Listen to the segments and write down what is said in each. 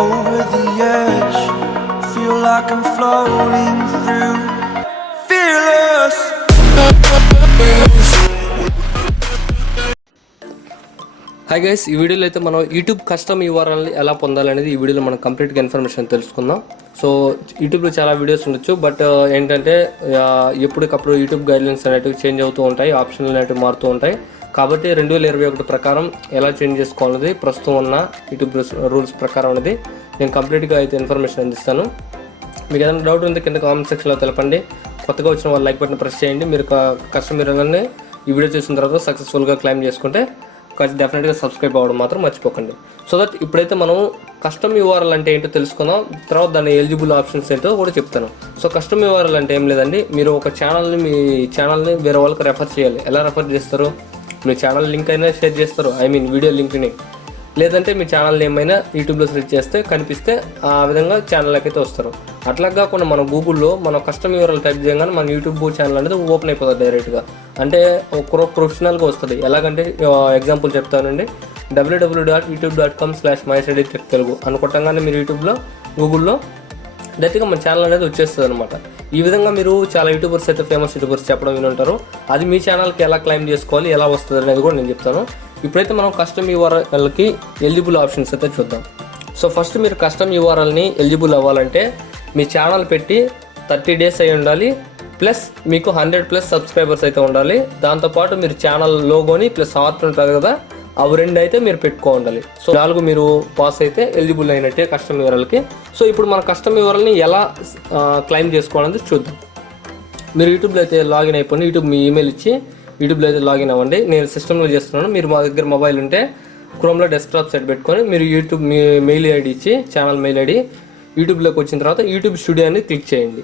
Over the edge, feel like I'm floating through, fearless. Hi guys, ఈ వీడియోలో అయితే మనం యూట్యూబ్ కస్టమ్ యూఆర్ఎల్ని ఎలా పొందాలనేది ఈ వీడియోలో మనం కంప్లీట్గా ఇన్ఫర్మేషన్ తెలుసుకుందాం. సో యూట్యూబ్లో చాలా వీడియోస్ ఉండొచ్చు, బట్ ఏంటంటే ఎప్పటికప్పుడు యూట్యూబ్ గైడ్లైన్స్ అనేటివి చేంజ్ అవుతూ ఉంటాయి, ఆప్షన్లు అనేటివి మారుతూ ఉంటాయి. కాబట్టి 2021 ప్రకారం ఎలా చేంజ్ చేసుకోవాలనేది ప్రస్తుతం ఉన్న యూట్యూబ్ రూల్స్ ప్రకారం అనేది నేను కంప్లీట్గా అయితే ఇన్ఫర్మేషన్ అందిస్తాను. మీకు ఏదైనా డౌట్ ఉంటే కింద కామెంట్ సెక్షన్లో తెలపండి. కొత్తగా వచ్చిన వాళ్ళు లైక్ బటన్ ప్రెస్ చేయండి. మీరు కస్టమర్ యూఆర్ఎల్ని ఈ వీడియో చూసిన తర్వాత సక్సెస్ఫుల్గా క్లెయిమ్ చేసుకుంటే డెఫినెట్గా సబ్స్క్రైబ్ అవ్వడం మాత్రం మర్చిపోకండి. సో దట్ ఇప్పుడైతే మనం కస్టమ్ యూఆర్ఎల్ అంటే ఏంటో తెలుసుకుందాం, తర్వాత దాని ఎలిజిబుల్ ఆప్షన్స్ ఏంటో కూడా చెప్తాను. సో కస్టమ్ యూఆర్ఎల్ అంటే ఏం లేదండి, మీరు ఒక మీ ఛానల్ని వేరే వాళ్ళకి రెఫర్ చేయాలి. ఎలా రెఫర్ చేస్తారు? మీ ఛానల్ లింక్ అయినా షేర్ చేస్తారు, వీడియో లింక్ని, లేదంటే మీ ఛానల్ ఏమైనా యూట్యూబ్లో సెర్చ్ చేస్తే కనిపిస్తే ఆ విధంగా ఛానల్కి అయితే వస్తారు. అట్లా కాకుండా మనం గూగుల్లో మనం కస్టమ్ యూఆర్ఎల్ టైప్ చేయగానే మన యూట్యూబ్ ఛానల్ అనేది ఓపెన్ అయిపోతుంది డైరెక్ట్గా. అంటే ఒక ప్రొఫెషనల్గా వస్తుంది. ఎలాగంటే ఎగ్జాంపుల్ చెప్తానండి, www.youtube.com/maheshreddytech తెలుగు అనుకుంటాగానే మీరు గూగుల్లో డైరెక్ట్గా మన ఛానల్ అనేది వచ్చేస్తుంది అనమాట. ఈ విధంగా మీరు చాలా యూట్యూబర్స్ అయితే ఫేమస్ యూట్యూబర్స్ చెప్పడం వినుంటారు. అది మీ ఛానల్కి ఎలా క్లెయిమ్ చేసుకోవాలి, ఎలా వస్తుంది అనేది కూడా నేను చెప్తాను. ఇప్పుడైతే మనం కస్టమ్ యూఆర్ఎల్కి ఎలిజిబుల్ ఆప్షన్స్ అయితే చూద్దాం. సో ఫస్ట్ మీరు కస్టమ్ యూఆర్ఎల్ని ఎలిజిబుల్ అవ్వాలంటే మీ ఛానల్ పెట్టి 30 days అయి ఉండాలి, ప్లస్ మీకు 100+ సబ్స్క్రైబర్స్ అయితే ఉండాలి. దాంతోపాటు మీరు ఛానల్ లోగోని ప్లస్ ఆర్ట్ ఉంటుంది కదా, అవి 2 అయితే మీరు పెట్టుకోవాలి. సో 4 మీరు పాస్ అయితే ఎలిజిబుల్ అయినట్టే కస్టమ్ యూఆర్ఎల్కి. సో ఇప్పుడు మన కస్టమ్ యూఆర్ఎల్ని ఎలా క్లెయిమ్ చేసుకోవాలని చూద్దాం. మీరు యూట్యూబ్లో అయితే లాగిన్ అయిపోయింది, యూట్యూబ్ మీ ఈమెయిల్ ఇచ్చి యూట్యూబ్లో అయితే లాగిన్ అవ్వండి. నేను సిస్టంలో చేస్తున్నాను. మీరు మా దగ్గర మొబైల్ ఉంటే క్రోమ్లో డెస్క్టాప్ సెట్ పెట్టుకొని మీరు యూట్యూబ్ మీ మెయిల్ ఐడి ఇచ్చి, ఛానల్ మెయిల్ ఐడి, యూట్యూబ్లోకి వచ్చిన తర్వాత యూట్యూబ్ స్టూడియో అని క్లిక్ చేయండి.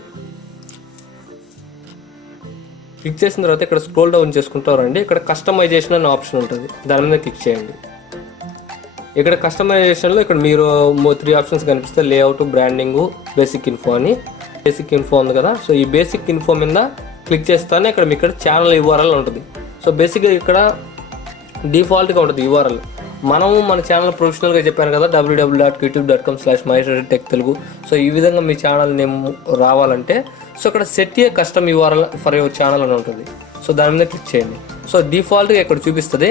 క్లిక్ చేసిన తర్వాత ఇక్కడ స్క్రోల్ డౌన్ చేసుకుంటారండి. ఇక్కడ కస్టమైజేషన్ అనే ఆప్షన్ ఉంటుంది, దాని మీద క్లిక్ చేయండి. ఇక్కడ కస్టమైజేషన్లో ఇక్కడ మీరు 3 ఆప్షన్స్ కనిపిస్తే లేఅవుట్, బ్రాండింగ్, బేసిక్ ఇన్ఫో అని. బేసిక్ ఇన్ఫో ఉంది కదా, సో ఈ బేసిక్ ఇన్ఫో మీద క్లిక్ చేస్తానే ఇక్కడ మీకు ఛానల్ యూఆర్ఎల్ ఉంటుంది. సో బేసిక్గా ఇక్కడ డిఫాల్ట్గా ఉంటుంది యూఆర్ఎల్. మనం మన ఛానల్ ప్రొఫెషనల్గా చెప్పాను కదా, www.youtube.com/maheshreddytech తెలుగు. సో ఈ విధంగా మీ ఛానల్ నేమ్ రావాలంటే సో ఇక్కడ set A custom URL for your channel అని ఉంటుంది. సో దాని మీద క్లిక్ చేయండి. సో డిఫాల్ట్గా ఇక్కడ చూపిస్తుంది.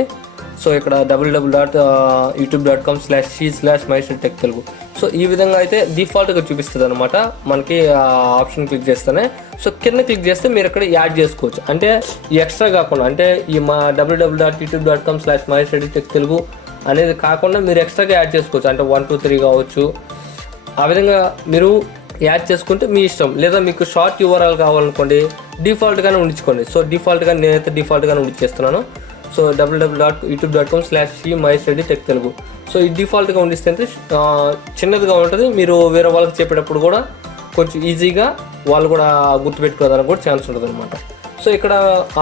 సో ఇక్కడ www.youtube.com/maheshreddytech తెలుగు. సో ఈ విధంగా అయితే డిఫాల్ట్గా చూపిస్తుంది అనమాట మనకి ఆప్షన్ క్లిక్ చేస్తేనే. సో కింద క్లిక్ చేస్తే మీరు ఇక్కడ యాడ్ చేసుకోవచ్చు. అంటే ఎక్స్ట్రా కాకుండా, అంటే ఈ మా www.youtube.com/maheshreddytech తెలుగు అనేది కాకుండా మీరు ఎక్స్ట్రాగా యాడ్ చేసుకోవచ్చు. అంటే 1, 2, 3 కావచ్చు. ఆ విధంగా మీరు యాడ్ చేసుకుంటే మీ ఇష్టం. లేదా మీకు షార్ట్ యూఆర్ఎల్ కావాలనుకోండి, డిఫాల్ట్గానే ఉండించుకోండి. సో నేనైతే డిఫాల్ట్గానే ఉండిచ్చేస్తున్నాను. So www.youtube.com/maheshreddytech Telugu. సో ఈ డిఫాల్ట్గా ఉండిస్తే చిన్నదిగా ఉంటుంది. మీరు వేరే వాళ్ళకి చెప్పేటప్పుడు కూడా కొంచెం ఈజీగా వాళ్ళు కూడా గుర్తుపెట్టుకోవడానికి కూడా ఛాన్స్ ఉంటుంది అనమాట. సో ఇక్కడ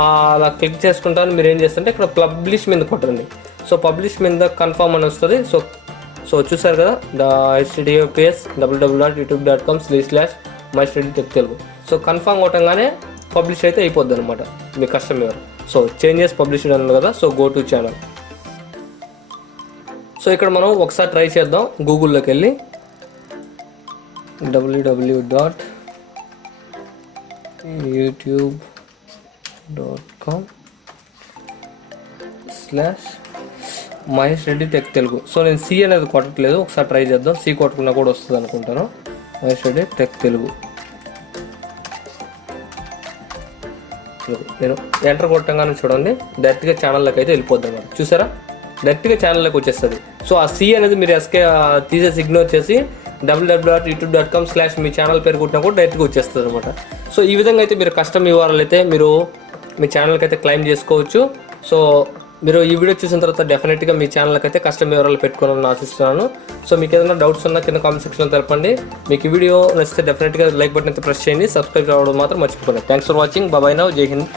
అలా క్లిక్ చేసుకుంటాను. మీరు ఏం చేస్తుంటే ఇక్కడ పబ్లిష్ మీద కొట్టండి. సో పబ్లిష్ మీద కన్ఫర్మ్ అని వస్తుంది. సో చూసారు కదా, https www.youtube.com/maheshreddytech Telugu. So confirm కొట్టంగానే పబ్లిష్ అయితే అయిపోద్ది అనమాట మీ కస్టమర్. సో చేంజెస్ పబ్లిష్డ్ అన్నారు కదా, so go to channel. So ఇక్కడ మనం ఒకసారి ట్రై చేద్దాం. గూగుల్లోకి వెళ్ళి www.youtube.com/maheshreddytech తెలుగు. సో నేను సి అనేది కొట్టట్లేదు, ఒకసారి ట్రై చేద్దాం. సి కొట్టుకున్నా కూడా వస్తుంది అనుకుంటాను. Maheshreddytech తెలుగు. నేను ఎంటర్ కొట్టంగానే చూడండి, డైరెక్ట్గా ఛానల్లోకి అయితే వెళ్ళిపోద్ది అన్నమాట. చూసారా, డైరెక్ట్గా ఛానల్లోకి వచ్చేస్తుంది. సో ఆ సి అనేది మీరు తీసేసి ఇగ్నోర్ చేసి www.youtube.com/ మీ ఛానల్ పేరు కొట్టినా కూడా డైరెక్ట్గా వచ్చేస్తుంది అనమాట. సో ఈ విధంగా అయితే మీరు కస్టమ్ యూఆర్ఎల్ అయితే మీరు మీ ఛానల్కి అయితే క్లెయిమ్ చేసుకోవచ్చు. సో మీరు ఈ వీడియో చూసిన తర్వాత డెఫినెట్గా మీ ఛానల్కి అయితే కస్టమ్ యూఆర్ఎల్ పెట్టుకోవాలని ఆశిస్తున్నాను. సో మీకు ఏదైనా డౌట్స్ ఉన్నా కింద కామెంట్ సెక్షన్లో తెలపండి. మీకు ఈ వీడియో నచ్చితే డెఫినెట్గా లైక్ బటన్ అయితే ప్రెస్ చేయండి. సబ్స్క్రైబ్ అవ్వడం మాత్రం మర్చిపోకండి. Thanks for watching. Bye now. జై హింద్.